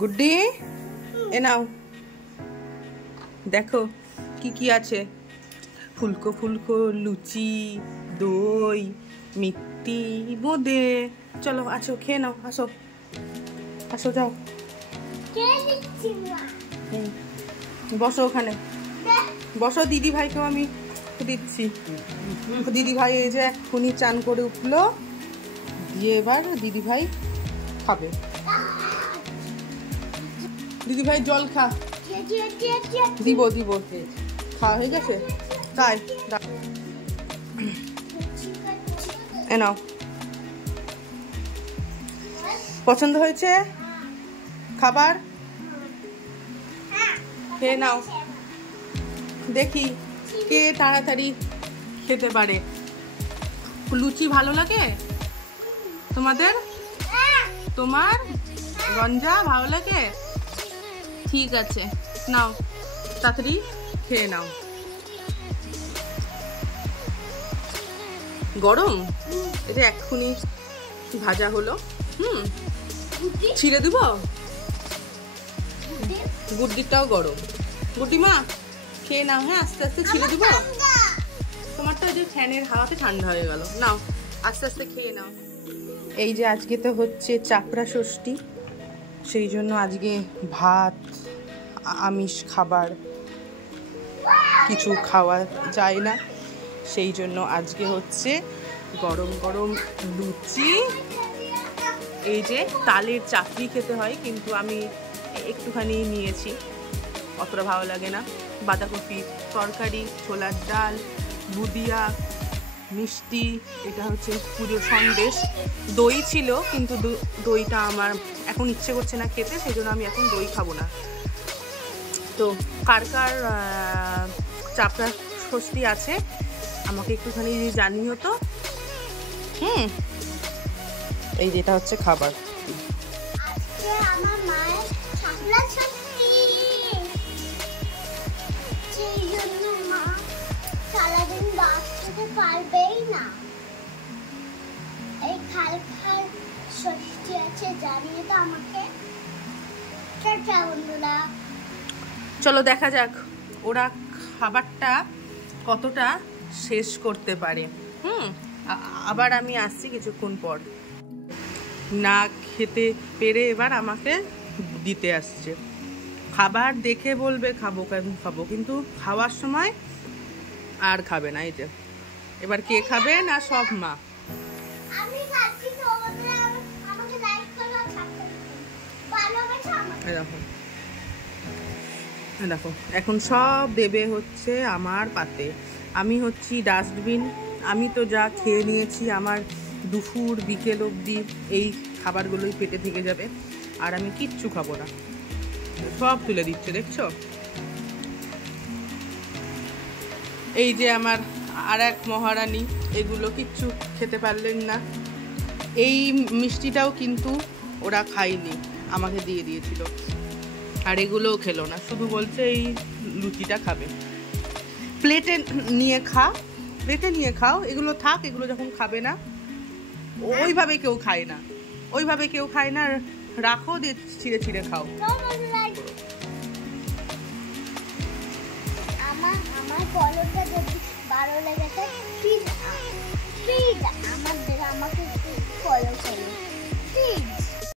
গুড্ডি এ নাও, দেখো কি কি আছে। ফুলকো ফুলকো লুচি, দই, মিষ্টি, বোঁদে। চলো আসো, খেয়ে নাও। আসো আসো, যাও বসো ওখানে, বসো। দিদি ভাইকেও আমি দিচ্ছি। দিদি ভাই এই যে এক্ষুনি চান করে উঠলো, দিয়ে এবার দিদি ভাই খাবে। দিদি ভাই জল খা, দিব দিব। খাওয়া হয়ে গেছে তাই? এ নাও, পছন্দ হয়েছে খাবার? খেয়ে নাও, দেখি কে তাড়াতাড়ি খেতে পারে। লুচি ভালো লাগে তোমাদের? তোমার গঞ্জা ভালো লাগে? ঠিক আছে, নাও তাড়াতাড়ি খেয়ে নাও। গরম, এটা এক্ষুনি ভাজা হলো। ছিঁড়ে দিব। গুড্ডিটাও গরম। গুড্ডিমা খেয়ে নাও, হ্যাঁ আস্তে আস্তে ছিঁড়ে দিব। তোমারটা যে ফ্যানের হাওয়াতে ঠান্ডা হয়ে গেল। নাও আস্তে আস্তে খেয়ে নাও। এই যে আজকে তো হচ্ছে চাপড়া ষষ্ঠী, সেই জন্য আজকে ভাত, আমিষ খাবার কিছু খাওয়া যায় না, সেই জন্য আজকে হচ্ছে গরম গরম লুচি। এই যে তালের চাকরি খেতে হয়, কিন্তু আমি একটুখানি নিয়েছি, অতটা ভালো লাগে না। বাঁধাকপি তরকারি, ছোলার ডাল, বুদিয়া, মিষ্টি, এটা হচ্ছে পুজোর সন্দেশ। দই ছিল, কিন্তু দইটা আমার এখন ইচ্ছে করছে না খেতে, সেই জন্য আমি এখন দই খাবো না। তো কার কার চাপড়া ষষ্ঠী আছে আমাকে একটুখানি জানিও তো। এই যেটা হচ্ছে খাবার। আমার মায়ের চাপড়া ষষ্ঠী, সেই জন্য মা সারাদিন ভাত খেতে পারবেই না। এই খাল ষষ্ঠী আছে, জানিয়ে তো আমাকে। টাটা বন্ধুরা, চলো দেখা যাক ওরা খাবারটা কতটা শেষ করতে পারে। আবার আমি আসছি কিছুক্ষণ পর। না খেতে পেরে এবার আমাকে দিতে আসছে খাবার, দেখে বলবে খাবো খাবো, কিন্তু খাওয়ার সময় আর খাবে না। এই যে এবার কে খাবে না? সব মা। আমি খাচ্ছি তো, আমাকে লাইক করো, ভালোবাসো আমাকে। দেখো দেখো, এখন সব দেবে হচ্ছে আমার পাতে। আমি হচ্ছি ডাস্টবিন। আমি তো যা খেয়ে নিয়েছি, আমার দুপুর বিকেল অবধি এই খাবারগুলোই পেটে থেকে যাবে, আর আমি কিচ্ছু খাবো না। সব তুলে দিচ্ছে, দেখছো? এই যে আমার আর এক মহারানী, এগুলো কিচ্ছু খেতে পারলেন না। এই মিষ্টিটাও কিন্তু ওরা খায়নি, আমাকে দিয়ে দিয়েছিল। আর এগুলোও খেলো না, শুধু বলছে এই লুচিটা খাবে। প্লেটে নিয়ে খা, প্লেটে নিয়ে খাও, এগুলো থাক, এগুলো যখন খাবে না। ওইভাবে কেউ খায় না, ওইভাবে কেউ খায় না। রাখো, দিয়ে ছিঁড়ে ছিঁড়ে খাও। আমার পরোটা যদি ভালো লেগেছে, প্লিজ আমাকে ফলো করুন।